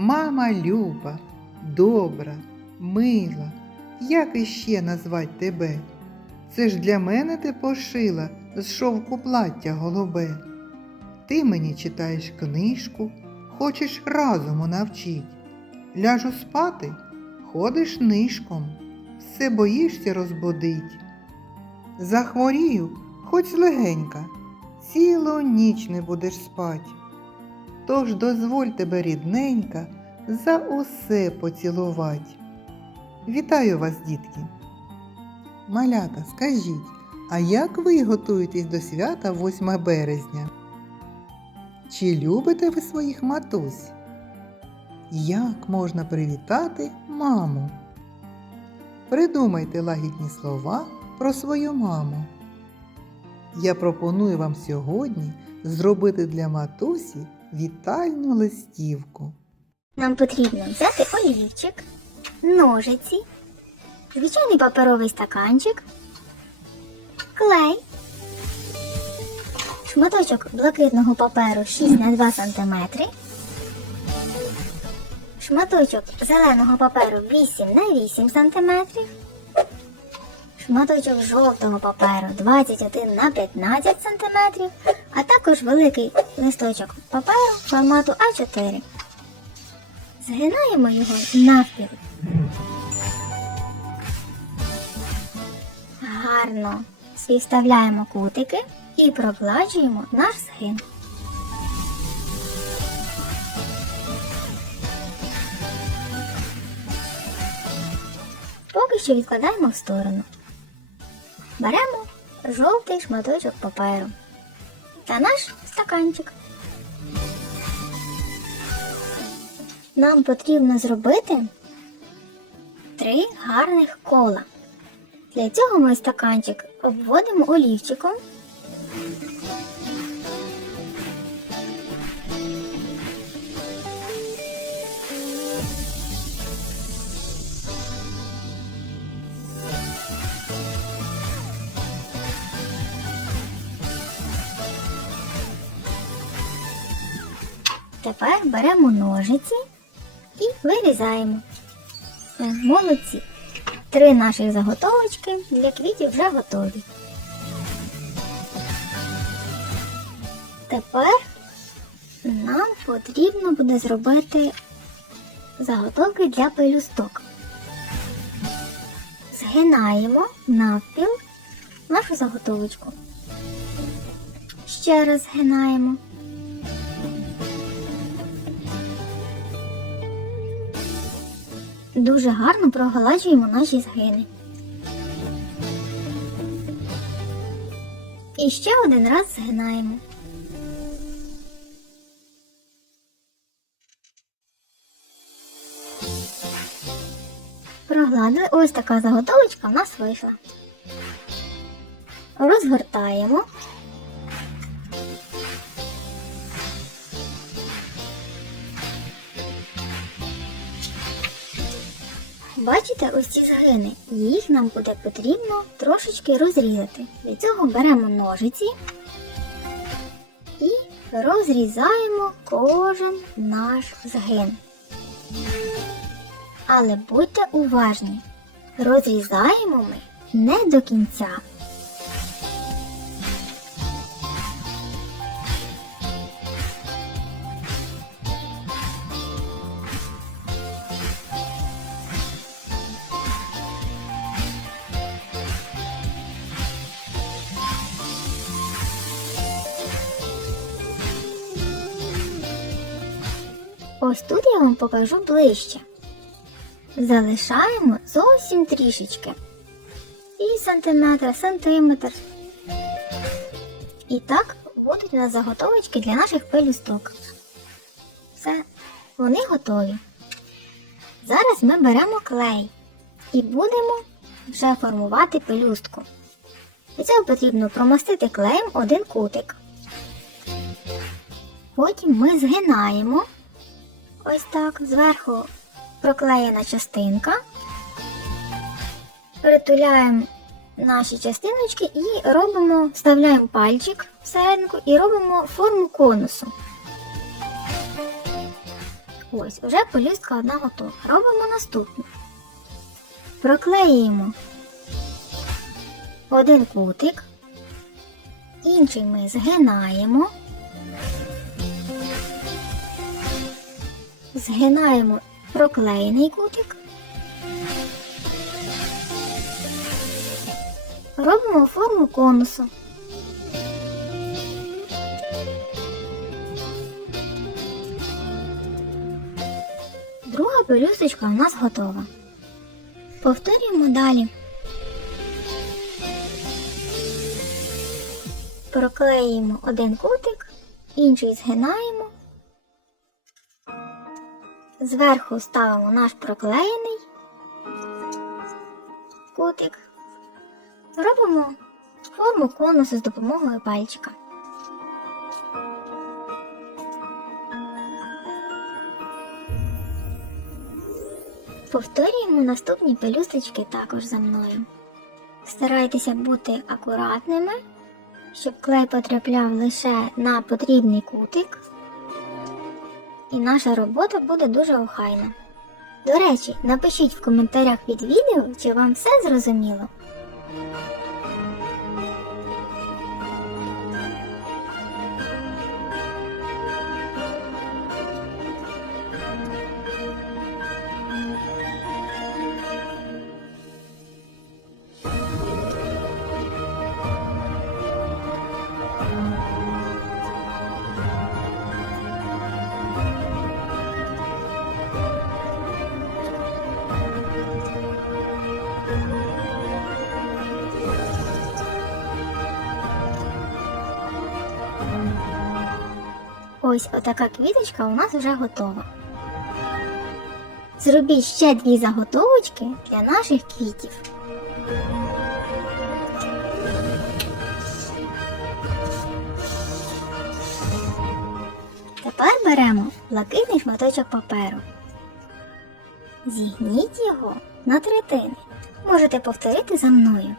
Мама люба, добра, мила, як іще назвать тебе? Це ж для мене ти пошила з шовку плаття голубе. Ти мені читаєш книжку, хочеш разуму навчить. Ляжу спати, ходиш нишком, все боїшся розбудить. Захворію, хоч легенька, цілу ніч не будеш спать. Тож дозволь тебе, рідненька, за усе поцілувать. Вітаю вас, дітки! Малята, скажіть, а як ви готуєтесь до свята 8 березня? Чи любите ви своїх матусь? Як можна привітати маму? Придумайте лагідні слова про свою маму. Я пропоную вам сьогодні зробити для матусі вітальну листівку. Нам потрібно взяти олівчик, ножиці, звичайний паперовий стаканчик, клей, шматочок блакитного паперу 6 на 2 см, шматочок зеленого паперу 8 на 8 см, шматочок жовтого паперу 21 на 15 см, а також великий листочок паперу формату А4. Згинаємо його навпіл. Гарно співставляємо кутики і прогладжуємо наш згин. Поки що відкладаємо в сторону. Беремо жовтий шматочок паперу та наш стаканчик. Нам потрібно зробити три гарних кола. Для цього ми стаканчик обводимо олівчиком. Тепер беремо ножиці і вирізаємо. Е, Молодці. Три наші заготовочки для квітів вже готові. Тепер нам потрібно буде зробити заготовки для пелюсток. Згинаємо навпіл нашу заготовочку. Ще раз згинаємо. Дуже гарно прогладжуємо наші згини. І ще один раз згинаємо. Прогладили. Ось така заготовочка в нас вийшла. Розгортаємо. Бачите ось ці згини? Їх нам буде потрібно трошечки розрізати. Для цього беремо ножиці і розрізаємо кожен наш згин. Але будьте уважні, розрізаємо ми не до кінця. Ось тут я вам покажу ближче. Залишаємо зовсім трішечки. І сантиметр, сантиметр. І так будуть у нас заготовочки для наших пелюсток. Все, вони готові. Зараз ми беремо клей і будемо вже формувати пелюстку. Для цього потрібно промастити клеєм один кутик. Потім ми згинаємо ось так, зверху проклеєна частинка. Притуляємо наші частиночки і робимо, вставляємо пальчик всерединку і робимо форму конусу. Ось, уже пелюстка одна готова. Робимо наступну. Проклеюємо один кутик, інший ми згинаємо. Згинаємо проклеєний кутик. Робимо форму конусу. Друга пелюсточка у нас готова. Повторюємо далі. Проклеїмо один кутик, інший згинаємо. Зверху ставимо наш проклеєний кутик. Робимо форму конусу з допомогою пальчика. Повторюємо наступні пелюсточки також за мною. Старайтеся бути акуратними, щоб клей потрапляв лише на потрібний кутик. І наша робота буде дуже охайна. До речі, напишіть в коментарях під відео, чи вам все зрозуміло. Ось отака квіточка у нас вже готова. Зробіть ще дві заготовочки для наших квітів. Тепер беремо блакитний шматочок паперу. Зігніть його на третини. Можете повторити за мною.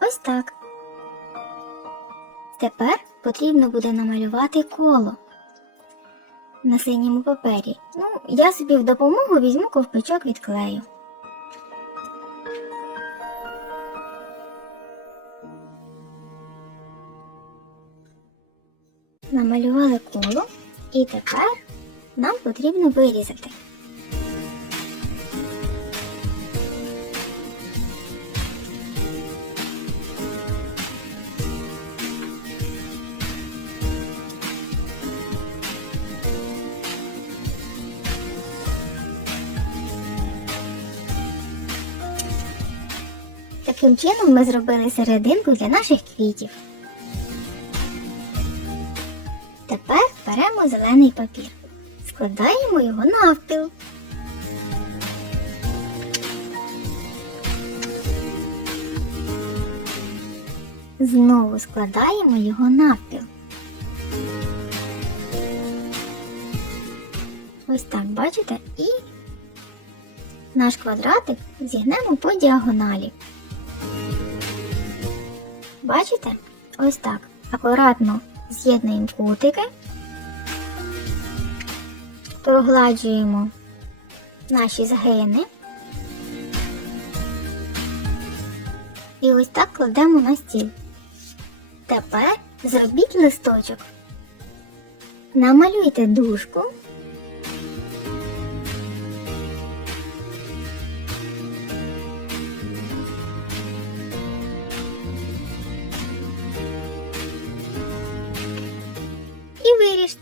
Ось так. Тепер потрібно буде намалювати коло на синьому папері. Ну, я собі в допомогу візьму ковпачок від клею. Намалювали коло і тепер нам потрібно вирізати. Таким чином ми зробили серединку для наших квітів. Тепер беремо зелений папір. Складаємо його навпіл. Знову складаємо його навпіл. Ось так, бачите? І наш квадратик зігнемо по діагоналі. Бачите? Ось так. Акуратно з'єднуємо кутики, прогладжуємо наші згини. І ось так кладемо на стіл. Тепер зробіть листочок. Намалюйте дужку.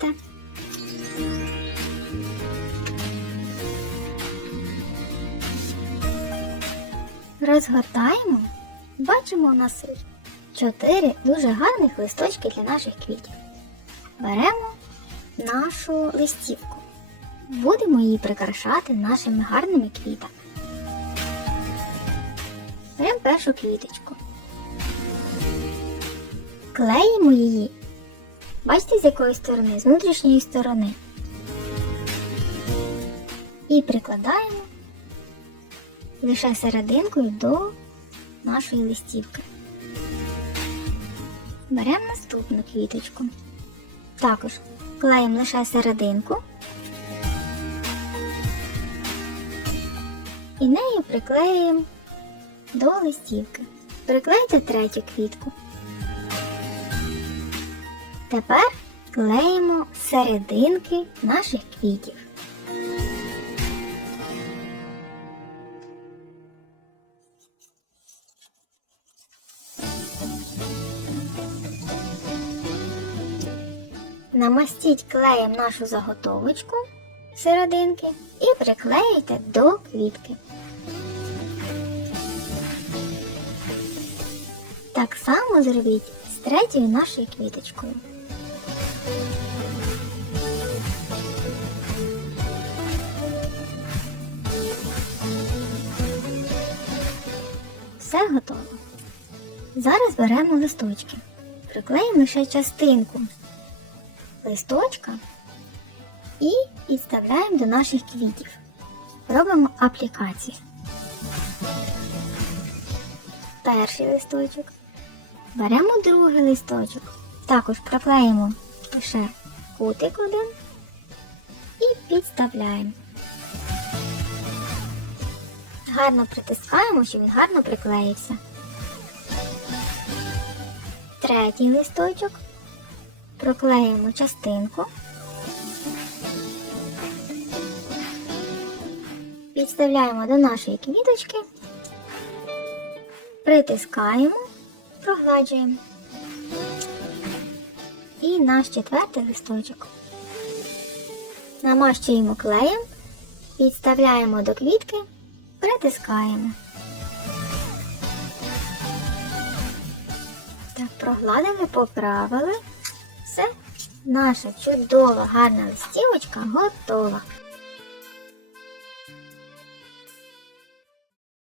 І. Розгортаємо. Бачимо у нас чотири дуже гарних листочки для наших квітів. Беремо нашу листівку. Будемо її прикрашати нашими гарними квітами. Беремо першу квіточку. Клеїмо її. Бачите, з якої сторони? З внутрішньої сторони. І прикладаємо лише серединкою до нашої листівки. Беремо наступну квіточку. Також обклеїмо лише серединку. І нею приклеїмо до листівки. Приклейте третю квітку. Тепер клеїмо серединки наших квітів. Намастіть клеєм нашу заготовочку серединки і приклеїте до квітки. Так само зробіть з третьою нашою квіточкою. Все готово. Зараз беремо листочки. Приклеїмо лише частинку листочка і підставляємо до наших квітів. Робимо аплікацію. Перший листочок. Беремо другий листочок. Також проклеїмо лише кутик один і підставляємо. Гарно притискаємо, щоб він гарно приклеївся. Третій листочок. Проклеїмо частинку. Підставляємо до нашої квіточки, притискаємо, прогладжуємо. І наш четвертий листочок. Намащуємо клеєм, підставляємо до квітки, притискаємо. Так, прогладили, поправили. Все, наша чудова гарна листівочка готова.